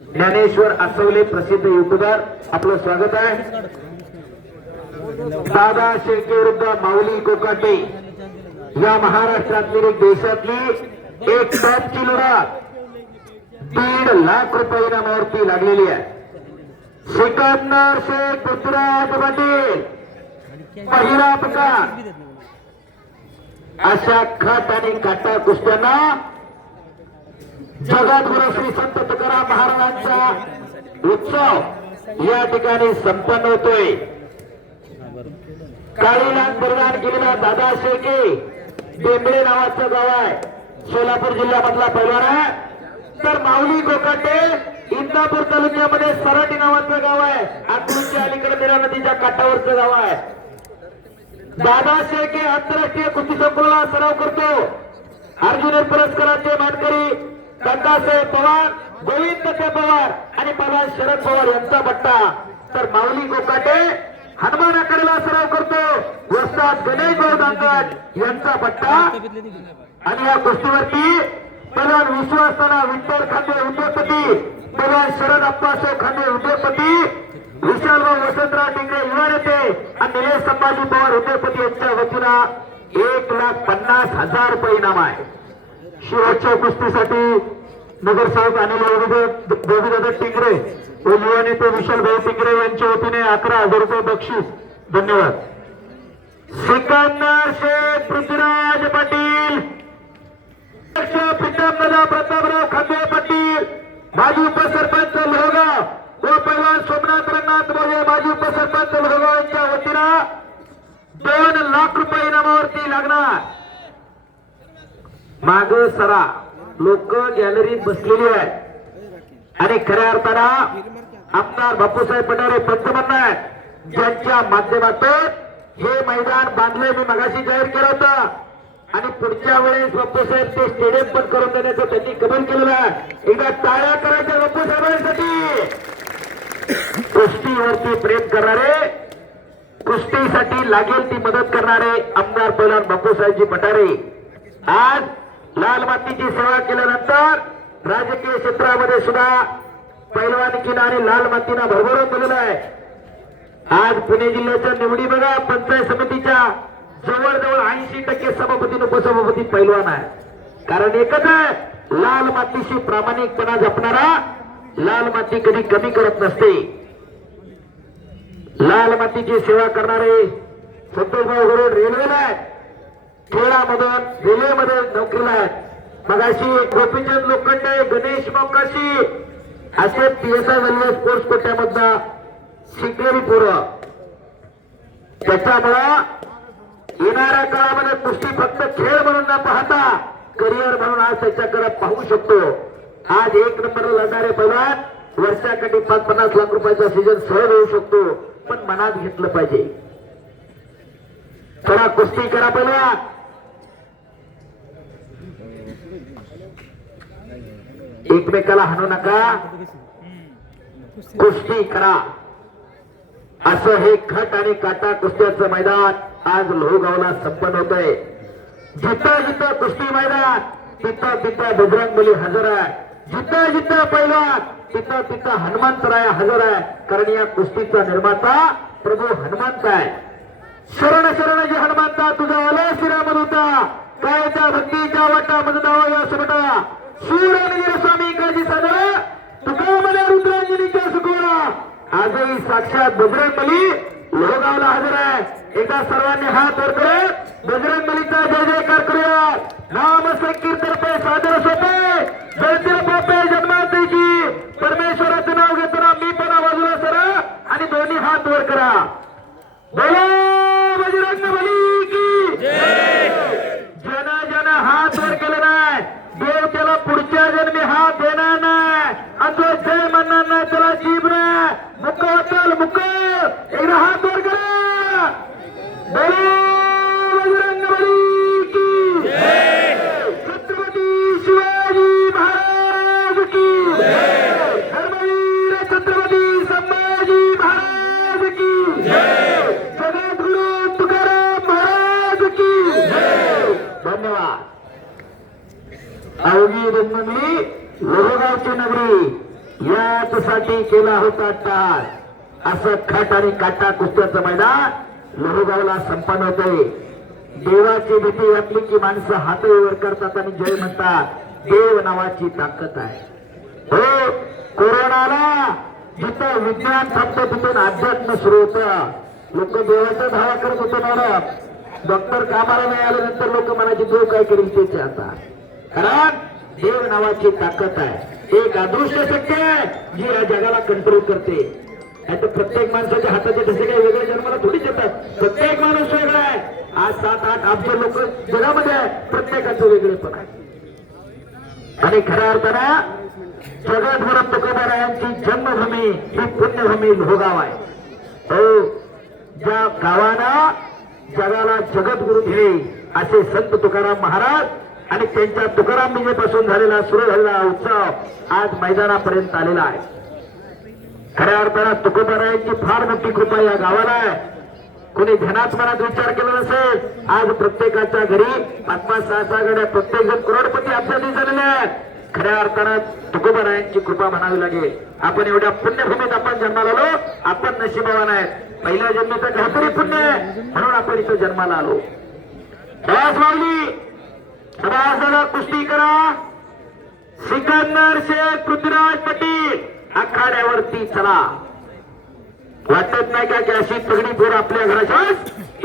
ज्ञानेश्वर आसवले प्रसिद्ध युट्यूबर आपलं स्वागत आहे। दादा शेळके विरुद्ध माऊली कोकाटे या महाराष्ट्रातली एक देशातली एक टॉपची लढत 1.5 लाख रुपये इनामावरती लागलेली आहे। सिकंदर शेख पृथ्वीराज पाटील पहिला प्रकार अशा खाट आणि काटा कुस्त्यांना जगद्गुरु श्री संत तुकाराम महाराजांचा उत्सव या ठिकाणी संपन्न होतोय। काळीनाथ बलिदान केलेला दादा शेळके बेंबळे नावाचं गाव आहे, सोलापूर जिल्ह्यामधला पैलवान आहे। तर माऊली कोकाटे इंदापूर तालुक्यामध्ये सराटी नावाचं गाव आहे, आतूरच्या अलीकडे मेरा नदीच्या काठावरचं गाव आहे। दादा शेळके आंतरराष्ट्रीय कुस्ती संकुलाला सराव करतो। अर्जुन पुरस्काराचे मानकरी दादासाहेब पवार, गोविंद पवार आणि पवार शरद पवार यांचा पट्टा। तर माऊली कोकाटे हनुमान आखाड्याला सराव करतो, वस्ताद गणेश भाऊ दांगट यांचा पट्टा। आणि या कुस्तीवरती पवार विश्वासताना विठ्ठल खांदे उद्योगपती, पवार शरद अप्पासाहेब खांदे उद्योगपती, विशालभाऊ वसंतराव टिंगरे युवा नेते आणि निलेश संभाजी पवार उद्योगपती यांच्या वतीनं 1,50,000 रुपये इनाम आहे। शेवटच्या कुस्तीसाठी नगरसेवक अनिल गोविंद टिंगरे व युवा नेते विशालभाऊ टिंगरे यांच्या वतीने 11,000 रुपये बक्षीस। धन्यवाद। सिकंदर शेख पृथ्वीराज पाटील, प्रीतमदादा प्रतापराव खांदे पाटील, माजी उपसरपंच लोहगाव व पैलवान सोमनाथ रंगनाथ मोरे माजी उपसरपंच लोहगाव यांच्या वतीनं 2 लाख रुपये इनामावरती लागणार। माग सरा लोक गॅलरीत बसलेली आहेत आणि खऱ्या अर्थानं आमदार बापूसाहेब पठारे पंतप्रधान आहेत, ज्यांच्या माध्यमातून हे मैदान बांधले मी मगाशी जाहीर केलं होतं। आणि पुढच्या वेळेस बापूसाहेब ते स्टेडियम पण करून देण्याचं त्यांनी कबूल केलेलं आहे। एकदा टाळ्या करायच्या बापूसाहेबांसाठी। कुस्तीवरती प्रेम करणारे, कुस्तीसाठी लागेल ती मदत करणारे आमदार पैलवान बापूसाहेबजी पठारे आज लाल मातीची सेवा केल्यानंतर राजकीय क्षेत्रामध्ये सुद्धा पैलवानकीनं आणि लाल मातीनं भरभरून दिलेलं आहे। आज पुणे जिल्ह्याच्या निवडी बघा, पंचायत समितीच्या जवळजवळ 80% सभापती उपसभापती पैलवान आहे। कारण एकच आहे, लाल मातीशी प्रामाणिकपणा जपणारा लाल माती कधी कमी करत नसते। लाल मातीची सेवा करणारे संतोषभाऊ गरुड रेल्वेला आहेत, खेळामधून रेल्वेमध्ये नोकरीला आहेत। मगाशी गोपीचंद लोखंडे, गणेश मोकाशी असे PSI रेल्वे स्पोर्ट्स कोट्यामधनं शिकलेली पोरं। त्याच्यामुळं येणाऱ्या काळामध्ये कुस्ती फक्त खेळ म्हणून न पाहता करिअर म्हणून आज त्याच्याकडे पाहू शकतो। आज 1 नंबरला लढणारे पैलवान वर्षाकाठी 50 लाख रुपयाचा सीजन सहज होऊ शकतो, पण मनात घेतलं पाहिजे। थोडा कुस्ती करा पैलवान, एकमेकाला हाणू नका, कुस्ती करा। असं हे खट आणि काटा कुस्त्याचं मैदान आज लोहगावला संपन्न होतंय। जिथं जिथं कुस्ती मैदान तिथं तिथं बजरंगबली हजर आहे, जिथं जिथं पैलवान तिथं तिथं हनुमंतराय हजर आहे। कारण या कुस्तीचा निर्माता प्रभू हनुमंत आहे। शरण शरण जे हनुमंता तुझा आलो श्रीराम होता, कायच्या भक्तीच्या वाटा मजदावा या सुबटा, सूरनिर स्वामी काजी सादर तुका मला रुद्रांजनीच्या सुखवरा। आजही साक्षात बजरंगबली लोहगावला हजर आहे। एकदा सर्वांनी हात वर करत बजरंगबलीचा जय जयकार करूया। नाम संकीर्तन पे सादर सोपे जळतील पापे जन्मातेची, परमेश्वराचं नाव घेताना मी पण बाजूला सरा आणि दोन्ही हात वर करा। बोलो बजरंगबली की जय। ज्यानं ज्यानं हात वर केला नाही देव त्याला पुढच्या जन्मी हात देणार नाही, आणि तो जय म्हणणार नाही त्याला जीभ नाही। मुक असेल मुक, एकदा हात वर करा। बोलो बजरंगबली की जय। छत्रपती शिवाजी महाराज की जय। धर्मवीर छत्रपती संभाजी महाराज की जय। जगत साठी केला होता टाळ असं खट आणि काटा कुस्त्याचं मैदान लोहगावला संपन्न होते. देवाची भीती वाटली की माणसं हात वर करतात आणि जय म्हणतात. देव नावाची ताकद आहे. हो, कोरोनाला जिथं विज्ञान थांबतं तिथून अध्यात्म सुरू होतं. लोक देवाचा धावा करत होते ना. डॉक्टर कामाला नाही आल्यानंतर लोक म्हणायचे देव काय करेल ते चाहतात. कारण देव नावाची ताकद आहे. एक अदृश्य शक्ती आहे जी या जगाला कंट्रोल करते. आता प्रत्येक माणसाच्या हाताचे ठसे काही वेगळे जन्माला थोडीच येतात. प्रत्येक माणूस वेगळा आहे. आज 7-8 अब्ज लोक जगामध्ये आहे. प्रत्येकाचं वेगळेपण आहे. आणि खऱ्या अर्थानं जगद्गुरु तुकोबारायांची जन्मभूमी ही पुण्यभूमी लोहगाव आहे. हो, ज्या गावानं जगाला जगद्गुरु दिले असे संत तुकाराम महाराज आणि त्यांच्या तुकाराम विजेपासून झालेला सुरू झालेला उत्सव आज मैदानापर्यंत आलेला आहे. खऱ्या अर्थानं तुकोबारायांची फार मोठी कृपा या गावाला आहे. कोणी ध्यानात मनात विचार केला नसेल. आज प्रत्येकाच्या घरी 5-6 गाड्या, प्रत्येक जण करोडपती अपघाती झालेले आहेत. खऱ्या अर्थानं तुकोबारायांची कृपा म्हणावी लागेल. आपण एवढ्या पुण्यभूमीत आपण जन्माला आलो. आपण नशिबवान आहेत. पहिल्या जन्मीचं काहीतरी पुण्य आहे म्हणून आपण इथं जन्माला आलो. शाबास माऊली, शाबास दादा, कुस्ती करा. सिकंदर शेख पृथ्वीराज पाटील आखाड्यावरती चला. वाटत नाही का की अशी तगडी पोर आपल्या घराच्या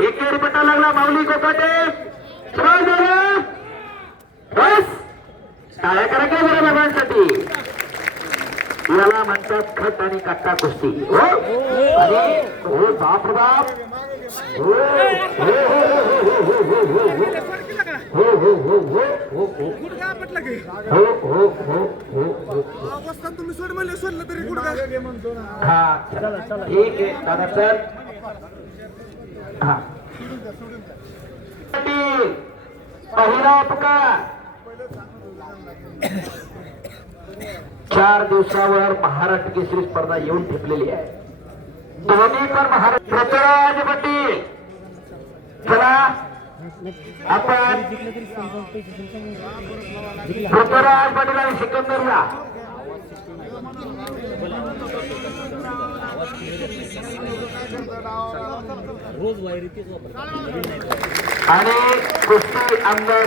एकेरी पट्टा लागला. माऊली कोकाटे, शाबास दादा, बस टाळ्या करा की जरा बाबांसाठी. याला म्हणतात खट आणि काटा कुस्ती. हो, अरे हो, बाप रे बाप. हो हो हो हो हो हो हो हो हो हो हो हो हो. तुम्ही सोड म्हणले सोडलं तरी गुडघा हा, ठीक आहे दादा सर. हा, पहिला उपकार 4 दिवसावर महाराष्ट्र केसरी स्पर्धा येऊन ठेपलेली आहे. दोन्ही पण महाराष्ट्र पृथ्वीराज पाटील. चला आपण पृथ्वीराज पाटील आणि सिकंदरला आणि कुस्ती अंदाज